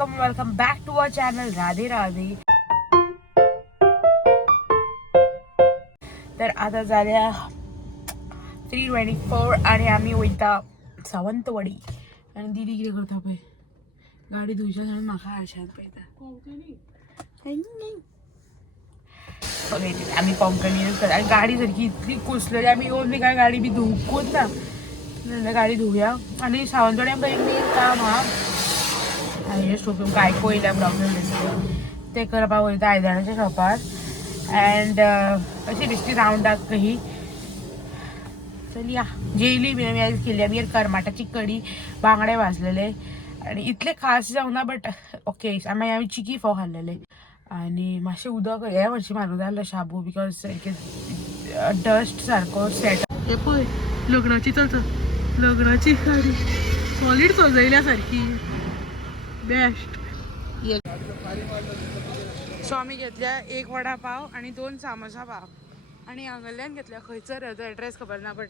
Welcome back to our channel Radhe Radhe. तर आता झाल्या 3:24 आणि आम्ही वयता सावंतवाडी. आणि दिदी किती करता पळय गाडी धुयच्या म्हणून म्हाका आरशात पळयता. आम्ही कोंकणीच करता आणि गाडी सारखी इतली कुसलेली आम्ही येऊन बी काय गाडी बी धुवूच ना. गाडी धुवया आणि सावंतवाडी आमकां एक काम हा आणि तुमकां आयको येयल्या प्रॉब्लेम ते करपाक वयता आयदनाच्या शॉपार. अँड अशी बेश्टी रावंडाक कही चल या जेली बी आमी आयज केली. आमी करमाटाची कडी बांगडे भाजलेले आणि इतले खास जावं ना बट ओके. आमी चिकी फोव खाल्लेले आणि मातशें उदक हे वर्षी मारूं जाय शाबू बिकॉज सारकें डस्ट सारको सेट. हे पळय लग्नाची लग्नाची गाडी सॉलीड सजयल्या सारकी बेस्ट. सो आमी घेतल्या एक वडा पाव आणि 2 सामोसा पाव आणि हांगाल्यान घेतल्या खंयसर हेजो एड्रेस खबर ना बट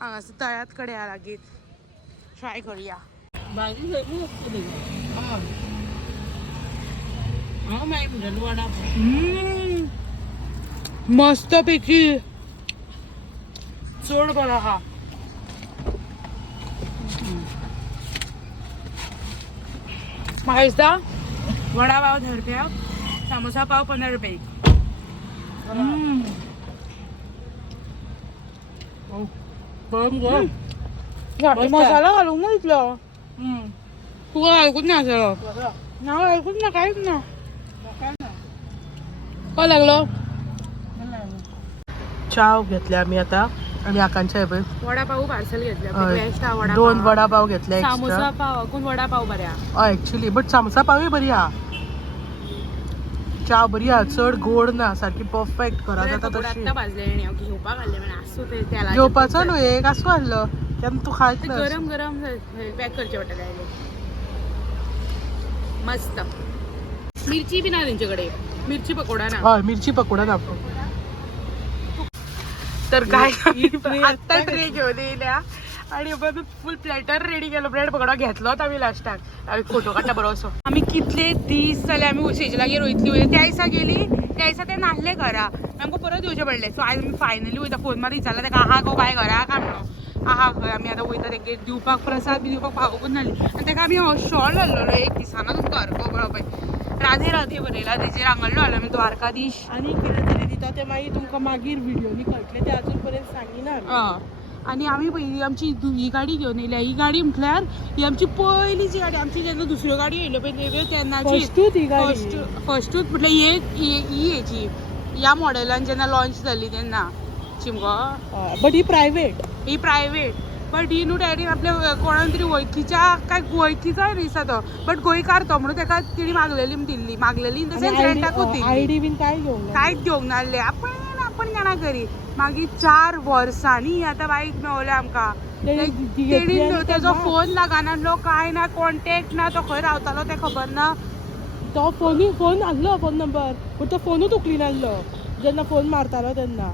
हांगासर तळ्यात कडे या लागीं ट्राय करूया. मस्त पैकी चड बरो हा. म्हाका दिसता वडा पाव 10 रुपया सामोसा पाव 15 रुपये. मसाला घालूंक ना इतलो तुका आयकूच ना आसलो. ना आयकूच ना कांयच ना. काय लागलो चाव घेतल्या आमी आता आणि आकांक्षा हे वडा पाव पार्सल घेतल्या. 2 वडा पाव घेतले. सामोसा पाव कोण वडा पाव बऱ्या ऍक्च्युअली बट सामोसा पावूय बरी हा. चाव बरी हा चड गोड ना सारकी परफेक्ट करा जाता तशी. घेवपाचो न्हू एक आसू आहलो तेन्ना तू खायत ना. गरम गरम पॅक करचे पडटले. मस्त मिरची बी ना तेंच्याकडे. मिरची पकोडा ना. हय मिरची पकोडा ना. तर काय आत्ता ट्रे घेऊन येयल्या आणि फुल प्लॅटर रेडी केलो. ब्रेड पकोडा घेतलोच आमी लास्टाक. आमी फोटो काडटा बरो असो. आमी कितले दीस जाले आमी उशेजलागेर वयतली. त्या दिसा गेली त्या दिसा ते नासले घरा आमकां परत येवचें पडलें. सो आयज आमी फायनली वयता. फोन मारून विचारला तेका आहा गो बाय घरा काय म्हणून. आहा खंय आमी आतां वयता तेंगे दिवपाक प्रसाद बी दिवपाक पावूंकच नासली. आनी तेका आमी शॉल हाडलेलो एक दिसाना तुमकां हरको बरो पळय राधे राधे बरयला तेजेर हांगल्लो हाडलो आमी द्वारकाधीश. आनी कितें तरी दिता ते मागीर तुमकां मागीर व्हिडिओनी कळटले ते अजून पर्यंत सांगिना. आणि आमी पयली आमची ही गाडी घेवन येयल्या. ही गाडी म्हटल्यार ही आमची पयलीची गाडी. आमची जेन्ना दुसऱ्यो गाडी येयल्यो पळय तेन्नाची फस्टूच म्हटल्यार ही हेची ह्या मॉडेलान जेन्ना लॉन्च जाली तेन्ना चिमगो. बट ही प्रायवेट बट ही न्हू डॅडीन आपल्या कोणान तरी वळखीच्या काय वळखीचाय दिसता तो बट गोंयकार तो म्हणून तेका तिणी मागलेली इन द सेन्स रेंटाकूच दिली. आयडी बीन कांयच घेवंक नासले. आपण जाणा करी. मागीर 4 वर्सांनी आतां बायक मेवल्या आमकां. तेणी तेजो फोन लागनासलो काय ना कॉन्टेक्ट ना. तो खंय रावतालो तें खबर ना. तो फोन आहलो फोन नंबर पूण तो फोनूच उखली नासलो जेन्ना फोन मारतालो तेन्ना.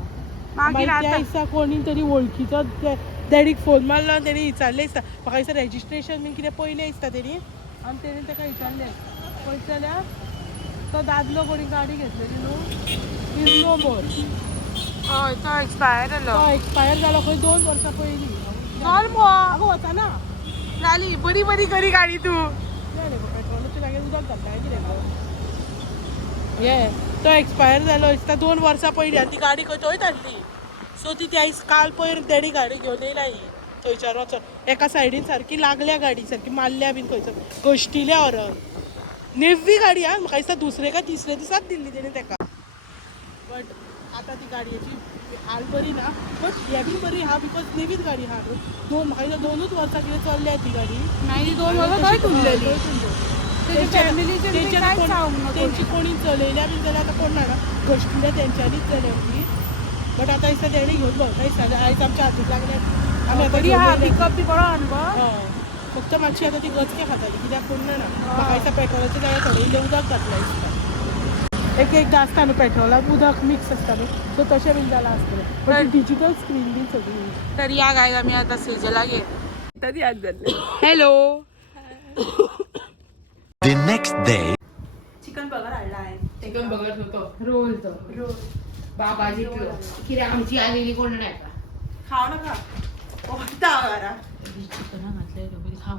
मागीर त्या दिसा कोणी तरी वळखीचो डॅडीक फोन मारलो आनी तेणी विचारलें दिसता म्हाका दिसता रेजिस्ट्रेशन बीन कितें पयलें दिसता तेणी. आनी तेणी ताका विचारलें पळयत जाल्यार तो दादलो कोणी गाडी घेतलेली न्हू इज नो मोर. हय तो एक्सपायर जालो खंय 2 वर्सां पयलीं. आगो वचना जाली बरी करी गाडी तूं. पेट्रोलाच्या जाग्यार उदक घालता काय कितें गो. ये तो एक्सपायर जालो दिसता 2 वर्सां पयलीं आनी ती गाडी खंय थंयच हाडली. सो ती त्या काल पयर डॅडी गाडी घेवन येयला ही थंयच्यान वचोन. एका सायडीन सारकी लागल्या गाडी सारकी मारल्या बीन खंयसर घश्टिल्या व्हरोन. नेव्वी गाडी हा म्हाका दिसता दुसरे काय तिसरे दिसाच दिल्ली तेणी तेका. बट आतां ती गाडयेची हाल बरी ना बट हे बी बरी हा बिकॉज नेवीच गाडी हा न्हू. म्हाका दिसता 2च वर्सां कितें चल्ल्या ती गाडी. मागीर 2 वर्सां थंय उरलेली. तेंची कोणी चलयल्या बीन जाल्यार आतां कोण जाणा. घश्टिल्या तेंच्यांनीच जाल्या ती. बट आतां दिसता तेणी घेवन भोंवता दिसता. आयज आमच्या हातीक लागल्यात आमी बरी हा पिकअप बी बरो आहा न्हू. फक्त मातशी आतां ती गचके खाताली कित्याक कोण जाणा. म्हाका दिसता पेट्रोलाच्या जाग्यार थोडें इल्लें उदक घातलें दिसता. एकदां आसता न्हू पेट्रोलाक उदक मिक्स आसता न्हू सो तशें बीन जालां आसतलें. बट डिजिटल स्क्रीन बीन सगळी. तर या गायज आमी आतां सेजलागेर तरी आज जाल्ले. Hello The next day. Chicken burger हाडला हांवें. चिकन बगर होतो रोल तो रोल बाबा जिंकलो कित्याक आमची आलेली कोण नाही का खाव नाका ओडटा घरा चिकना घातलंय खाऊ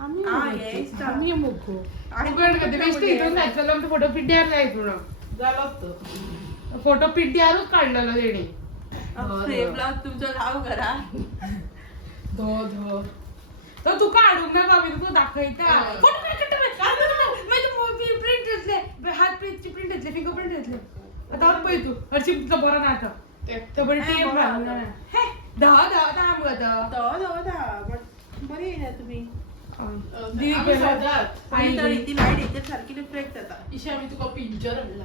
आम्ही मुगो बेस्ट इथून जायचं आमचा फोटो पिड्यार जायचो ना फोटो पिड्यारूच काढलेलो तेणी तुमचं नाव घरा धो धो तो तुका हाडूंक नाका आमी तुका दाखयता प्रिंट घेतले हात प्रिंट घेतले फिंगर प्रिंट घेतले आता पळय तू हरशी तुका बरो ना आता तो बरें टेप घालून हे धा धा थांब गो बरी येयला तुम्ही आई ती लायट येते सारखी रिफ्लेक्ट जाता इशा आमी तुका पिंचर हाडला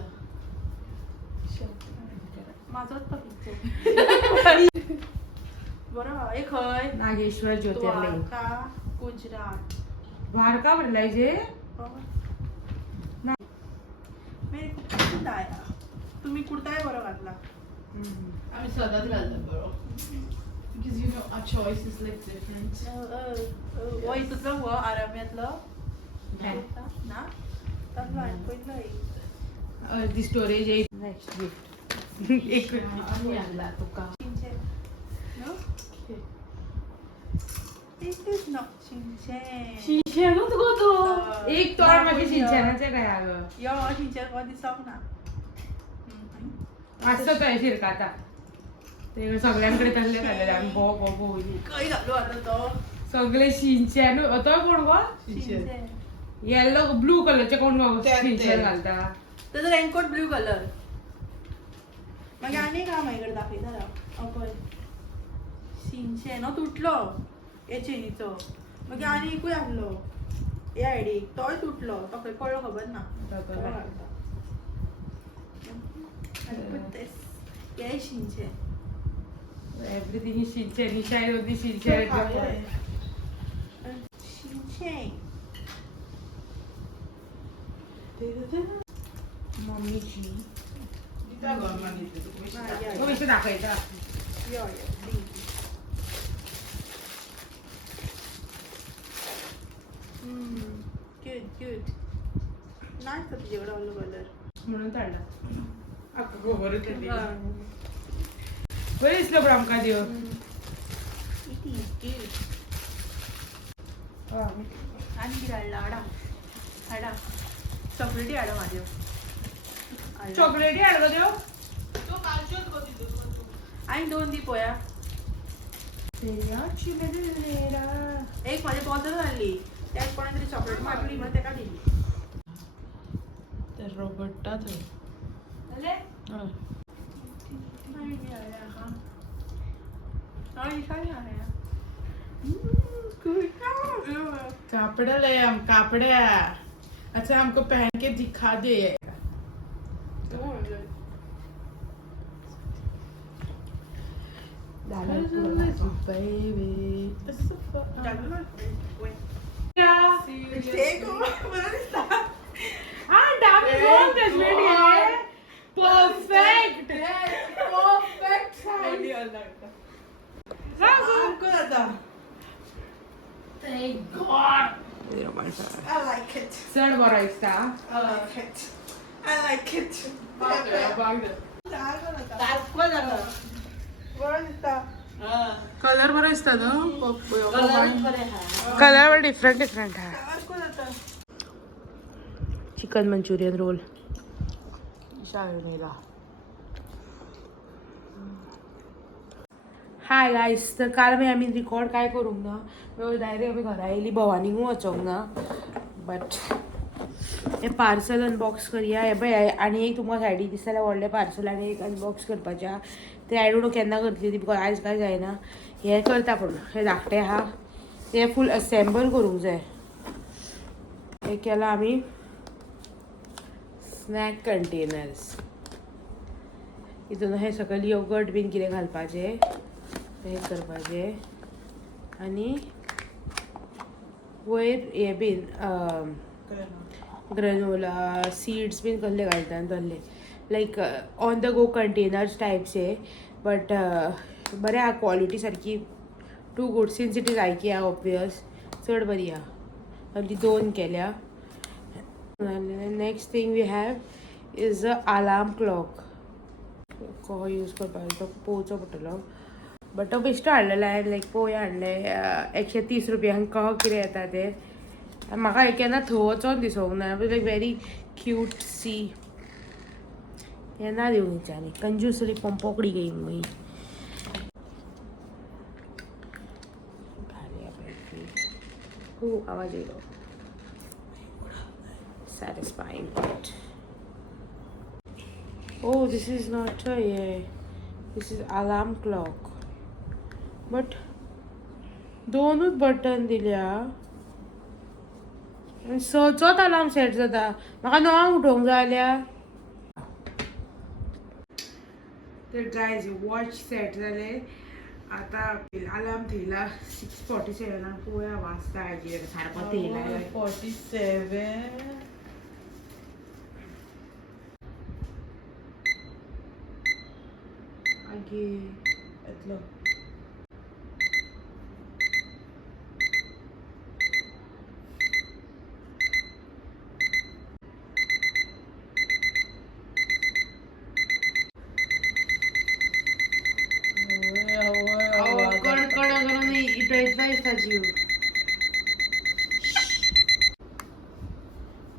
माझोच तो पिक्चर बरो एक खंय नागेश्वर ज्योतिर्लिंग द्वारका गुजरात द्वारका म्हणलाय जे मेरे कुर्ता आया तुम्ही कुर्ताय बरो घातला आम्ही सदाच घालतात बरो because you know our choice is like different हो इतुतलो हो आराम्यातलो ना तसलो हांवें पयलोय दी स्टोरेज इज नेक्स्ट गिफ्ट एक आम्ही आणला तुका This is not Shinchan. शिंचेनूच गो तो एक तोड मागे शिंचेनाचे काय अगं यो Shinchan हो दिसोंक ना असं काय शिरका आता ते सगळ्यांकडे तसले झालेले आम्ही भो भो भोवली खंय घालू आतां तो सगळे शिंचेन तो कोण गो Shinchan. येलो ब्लू कलरचे कोण गो शिंचेन घालता तेजो रेनकोट ब्लू कलर मागीर आनी एक हांव म्हाजे दाखयता राव पळय Shinchan हो तुटलो हे चेनीचो मागीर आनी एकूय आहलो हे आयडीक तोय तुटलो तो खंय पडलो खबर ना तो घालता हे Shinchan. एवरीथिंग इज शिंचेन निशाय होती शिंचेन Shinchan. मम्मीची या विषय दाखवायचा Good. Nice का तुझ्याकडे ऑल कलर म्हणून काढला अख्खा गोबर बरें दिसलो पण आमकां देव आनी कितें हाडला हाडा चॉकलेटी हाडा म्हाज्यो चॉकलेटी हाड गो देव आनी दोन दी पळया एक म्हाजे बॉटल हाडली त्यात कोणा तरी चॉकलेट मारली म्हणून तेका दिली तर रोबोटा थंय कापड़ा ले हम कापड़ा अच्छा हमको पहन के दिखा दे baby perfect thank god 0.5 I like it. चढ बरा दिसता I like it. I like it. Colour बरो दिसता न्हू कलर डिफरंट हा चिकन मंचुरियन रोल हाय गायस तर काल मागीर आमी रिकॉर्ड काय करूंक ना डायरेक्ट आमी घरा येयली भवानीकूय वचोंक ना बट हे पार्सल अनबॉक्स करया हे पळय आनी एक तुमकां सायडीक दिसता जाल्यार व्हडलें पार्सल आनी एक अनबॉक्स करपाचें आहा तें आय डोंट नो केन्ना करतली ती बिकॉज आयज काय जायना हे करता पूण हे धाकटें आहा ते फूल असेंबल करूंक जाय हे केलां आमी स्नॅक कंटेनर्स हितून हे सकयल योगर्ट बीन कितें घालपाचें हे करपाचें आनी वयर हे बीन ग्रॅनोला सीड्स बीन कसले घालता तसले like on the go containers types हे बट बरें आहा क्वॉलिटी सारकी too good since it is IKEA obvious चड बरी आहा. आनी ती 2 केल्या. Next thing we have is a alarm clock. हो यूज करपाक तो पळोवचो पडटलो. बट तो बेश्टो हाडलेलो हांवें लायक पळोवया हाडलें 130 रुपयांक कहो कितें येता तें. म्हाका हे केन्ना थंय वचोन दिसोंक ना. लायक वेरी क्यूट सी. केन्ना दिवं विचारी कंजूसरी पंपोकडी घेईन मी. खूप आवाज yellow. Satisfying. Oh, this is not a this is alarm clock. But दोनूच बटन दिल्या आनी सचोच अलार्म सेट जाता. म्हाका 9 उठोवंक जाय जाल्यार. तर गायज वॉच सेट जाले. आता अलार्म थेयला 6:47 पळोवया वाजता हाजेर सारको थेयला. 47. आगे येतलो. कडकडून इटयतलो दिसता जीव.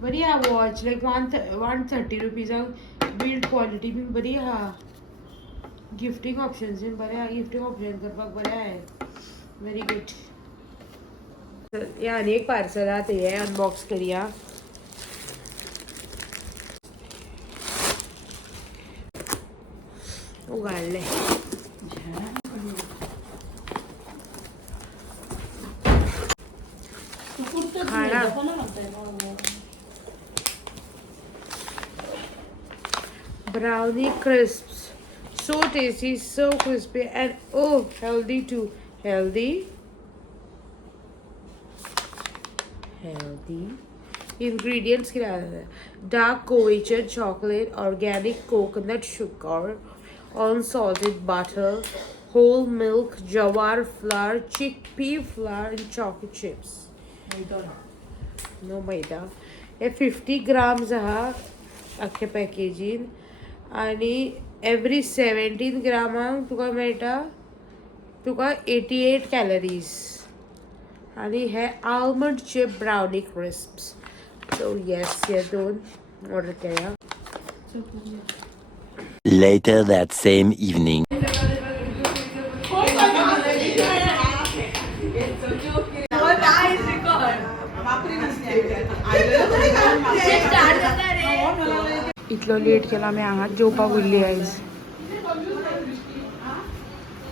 बरी आहा वॉच लायक 130 रुपीजाक बिल्ड क्वॉलिटी बीन बरी आहा. गिफ्टिंग ऑप्शन्स बीन बरे आहा. गिफ्टिंग ऑप्शन करपाक बरे आहा. Very good. हे आनी एक पार्सल आहा ते अनबॉक्स करया. उगाडले. खाना brownie crisps, so tasty, so crispy, and oh healthy too. Healthy ingredients क्या है? Dark Covichar chocolate, organic coconut sugar, unsalted butter, whole milk, jawar flour, chickpea flour, and chocolate chips. No maida. हे 50 grams आहा आख्खे पॅकेजीन. आनी every 17 ग्रामांक तुका मेळटा तुका 88 calories. आनी हे almond chip brownie crisps. So yes हे 2 ऑर्डर केल्या. Later that same evening. इतलो लेट केला आमी हांगाच जेवपाक उरली आयज.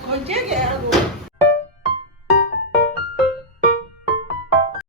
खंयचे घे